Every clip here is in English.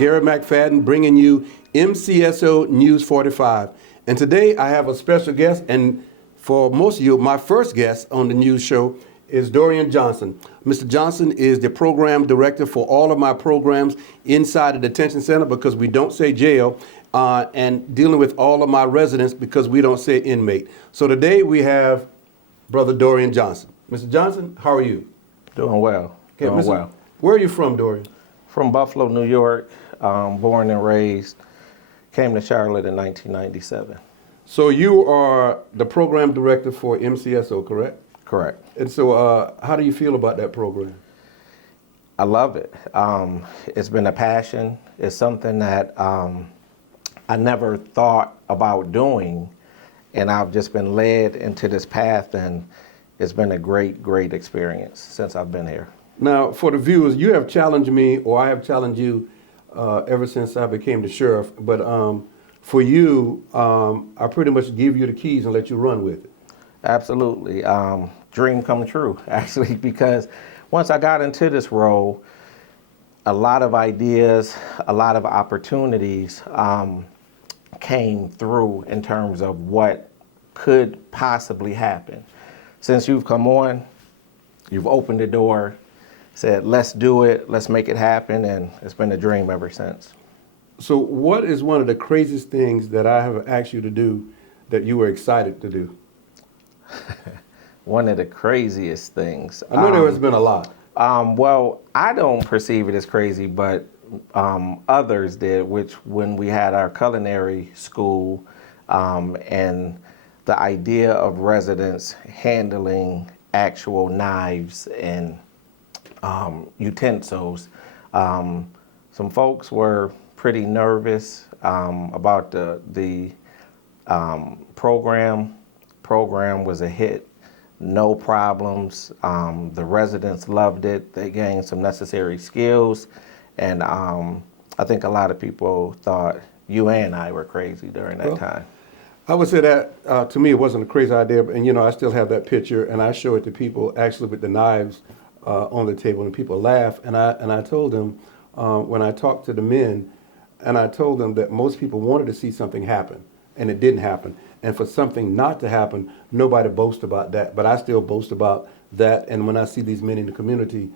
Gary McFadden, bringing you MCSO News 45. And today I have a special guest, and for most of you, my first guest on the news show is Dorian Johnson. Mr. Johnson is the program director for all of my programs inside the detention center, because we don't say jail, and dealing with all of my residents because we don't say inmate. So today we have Brother Dorian Johnson. Mr. Johnson, how are you? Doing well. Okay, Doing well. Where are you from, Dorian? From Buffalo, New York, born and raised. Came to Charlotte in 1997. So you are the program director for MCSO, correct? Correct. And so how do you feel about that program? I love it. It's been a passion. It's something that I never thought about doing, and I've just been led into this path, and it's been a great, great experience since I've been here. Now, for the viewers, you have challenged me, or I have challenged you ever since I became the sheriff. But for you, I pretty much give you the keys and let you run with it. Absolutely. Dream come true, actually, because once I got into this role, a lot of ideas, a lot of opportunities came through in terms of what could possibly happen. Since you've come on, you've opened the door, said, let's do it, let's make it happen, and it's been a dream ever since. So what is one of the craziest things that I have asked you to do that you were excited to do? One of the craziest things. I know there has been a lot. Well, I don't perceive it as crazy, but others did, which when we had our culinary school and the idea of residents handling actual knives and utensils. Some folks were pretty nervous about the program. Program was a hit, no problems. The residents loved it. They gained some necessary skills, and I think a lot of people thought you and I were crazy during that time. I would say that to me it wasn't a crazy idea, and you know, I still have that picture, and I show it to people actually with the knives on the table, and people laugh. And I told them when I talked to the men, and I told them that most people wanted to see something happen, and it didn't happen. And for something not to happen, nobody boasts about that, but I still boast about that. And when I see these men in the community,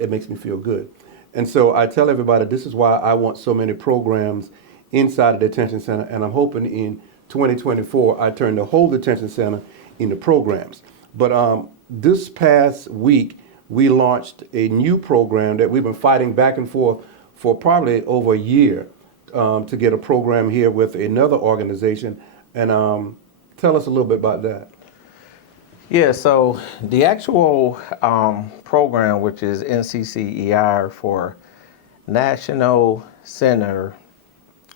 it makes me feel good. And so I tell everybody, this is why I want so many programs inside the detention center, and I'm hoping in 2024 I turn the whole detention center into programs. But this past week, we launched a new program that we've been fighting back and forth for probably over a year to get a program here with another organization. And tell us a little bit about that. Yeah, so the actual program, which is NCCER, for National Center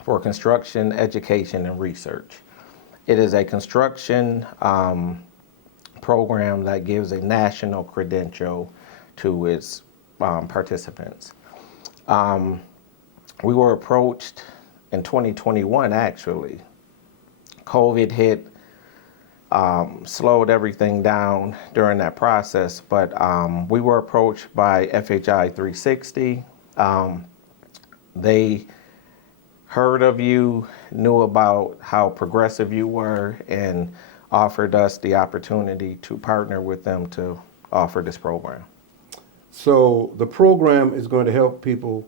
for Construction, Education, and Research. It is a construction program that gives a national credential to its participants. We were approached in 2021, actually. COVID hit, slowed everything down during that process, but we were approached by FHI 360. They heard of you, knew about how progressive you were, and offered us the opportunity to partner with them to offer this program. So the program is going to help people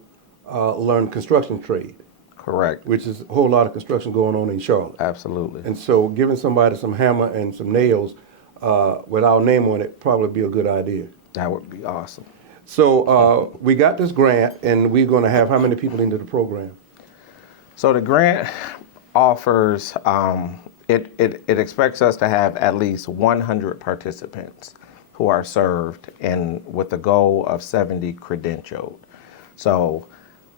learn construction trade. Correct. Which is a whole lot of construction going on in Charlotte. Absolutely. And so giving somebody some hammer and some nails with our name on it probably be a good idea. That would be awesome. So we got this grant, and we're going to have how many people into the program? So the grant offers, it expects us to have at least 100 participants who are served, and with the goal of 70 credentialed. So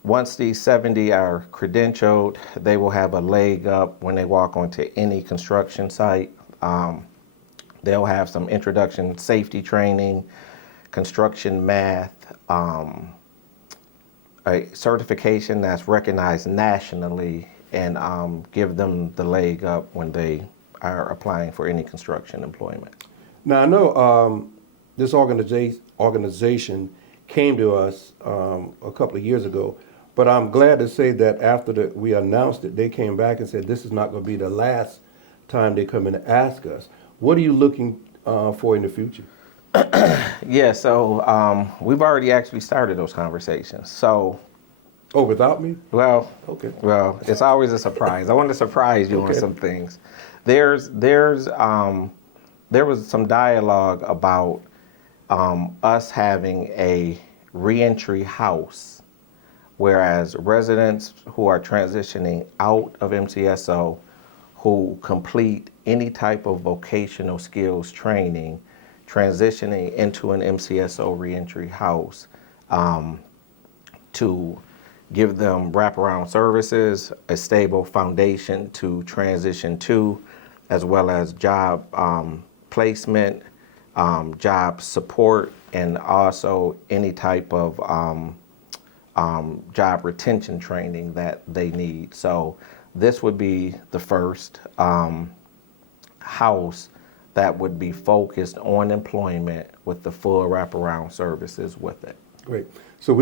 once these 70 are credentialed, they will have a leg up when they walk onto any construction site. They'll have some introduction safety training, construction math, a certification that's recognized nationally, and give them the leg up when they are applying for any construction employment. Now I know this organization came to us a couple of years ago. But I'm glad to say that after we announced it, they came back and said this is not going to be the last time they come in and ask us. What are you looking for in the future? Yeah, so we've already actually started those conversations. So, Oh, without me? well, Okay. well, it's always a surprise. I want to surprise you on Okay. some things. There was some dialogue about us having a reentry house, whereas residents who are transitioning out of MCSO, who complete any type of vocational skills training, transitioning into an MCSO reentry house, to give them wraparound services, a stable foundation to transition to, as well as job placement, job support, and also any type of job retention training that they need. So this would be the first house that would be focused on employment with the full wraparound services with it. Great. So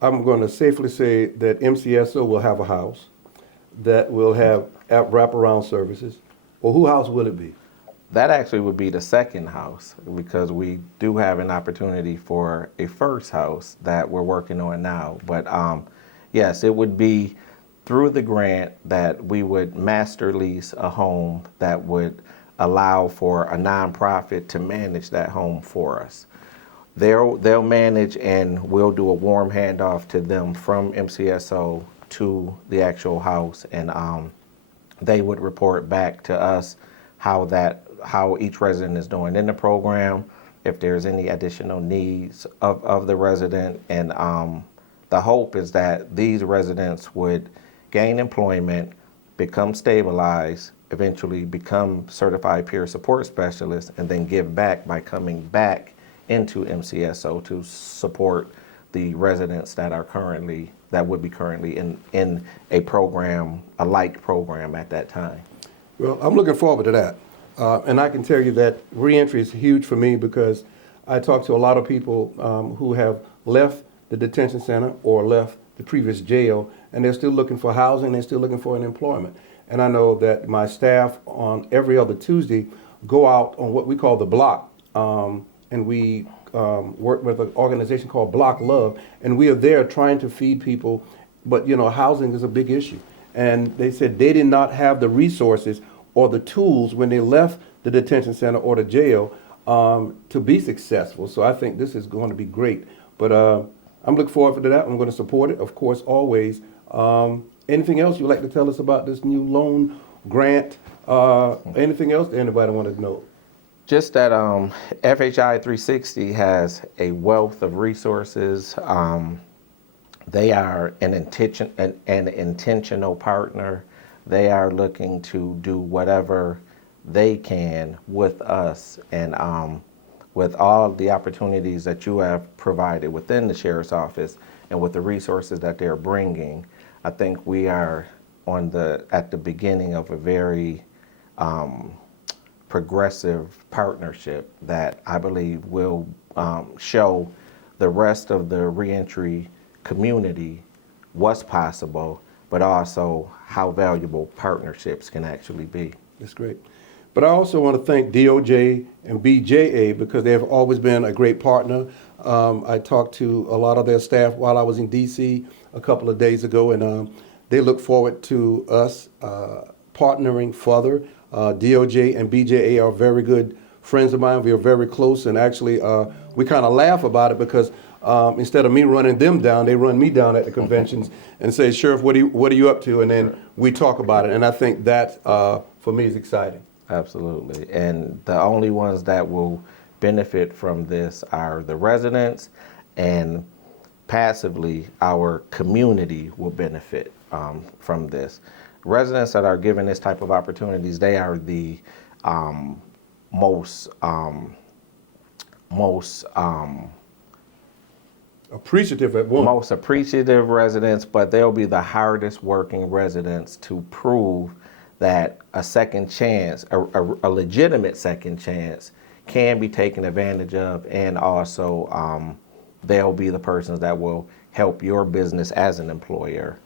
I'm going to safely say that MCSO will have a house that will have wraparound services. Well, whose house will it be? That actually would be the second house, because we do have an opportunity for a first house that we're working on now. But yes, it would be through the grant that we would master lease a home that would allow for a nonprofit to manage that home for us. They'll manage, and we'll do a warm handoff to them from MCSO to the actual house, and they would report back to us how each resident is doing in the program, if there's any additional needs of the resident, and the hope is that these residents would gain employment, become stabilized, eventually become certified peer support specialists, and then give back by coming back into MCSO to support the residents that would be currently in a program, a like program at that time. Well, I'm looking forward to that. And I can tell you that reentry is huge for me because I talk to a lot of people who have left the detention center or left the previous jail, and they're still looking for housing, they're still looking for an employment. And I know that my staff on every other Tuesday go out on what we call the block, and we work with an organization called Block Love, and we are there trying to feed people, but housing is a big issue. And they said they did not have the resources or the tools when they left the detention center or the jail to be successful. So I think this is going to be great. But I'm looking forward to that. I'm going to support it, of course, always. Anything else you'd like to tell us about this new loan grant? Anything else that anybody want to know? Just that FHI 360 has a wealth of resources. They are an intentional partner. They are looking to do whatever they can with us, and with all the opportunities that you have provided within the Sheriff's Office and with the resources that they're bringing, I think we are at the beginning of a very progressive partnership that I believe will show the rest of the reentry community what's possible, but also how valuable partnerships can actually be. That's great. But I also want to thank DOJ and BJA because they have always been a great partner. I talked to a lot of their staff while I was in DC a couple of days ago, and they look forward to us partnering further. DOJ and BJA are very good friends of mine. We are very close, and actually we kind of laugh about it because instead of me running them down, they run me down at the conventions and say, Sheriff, what are you up to? And then we talk about it, and I think that for me is exciting. Absolutely. And the only ones that will benefit from this are the residents, and passively our community will benefit from this. Residents that are given this type of opportunities, they are the most Appreciative at one. most appreciative residents, but they'll be the hardest working residents to prove that a second chance, a legitimate second chance, can be taken advantage of, and also they'll be the persons that will help your business as an employer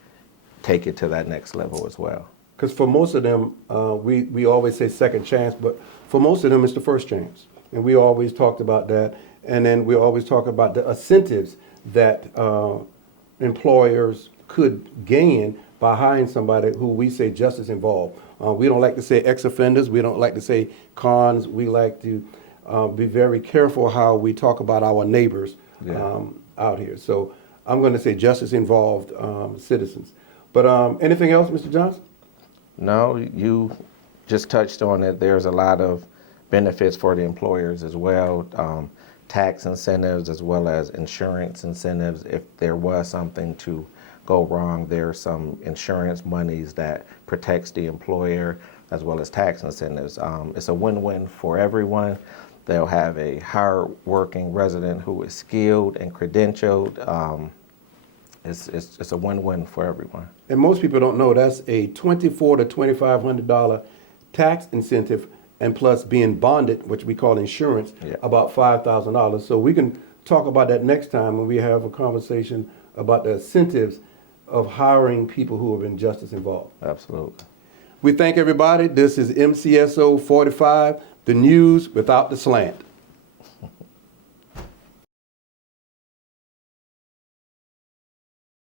take it to that next level as well. Because for most of them, we always say second chance, but for most of them, it's the first chance. And we always talked about that. And then we always talk about the incentives that employers could gain by hiring somebody who we say justice involved. We don't like to say ex-offenders. We don't like to say cons. We like to be very careful how we talk about our neighbors out here. So I'm going to say justice involved citizens. But anything else, Mr. Johnson? No, you just touched on it. There's a lot of benefits for the employers as well. Tax incentives as well as insurance incentives. If there was something to go wrong, there's some insurance monies that protects the employer as well as tax incentives. It's a win-win for everyone. They'll have a hard-working resident who is skilled and credentialed. It's a win-win for everyone. And most people don't know that's a $2,400 to $2,500 tax incentive, and plus being bonded, which we call insurance, about $5,000. So we can talk about that next time when we have a conversation about the incentives of hiring people who have been justice involved. Absolutely. We thank everybody. This is MCSO 45, the news without the slant.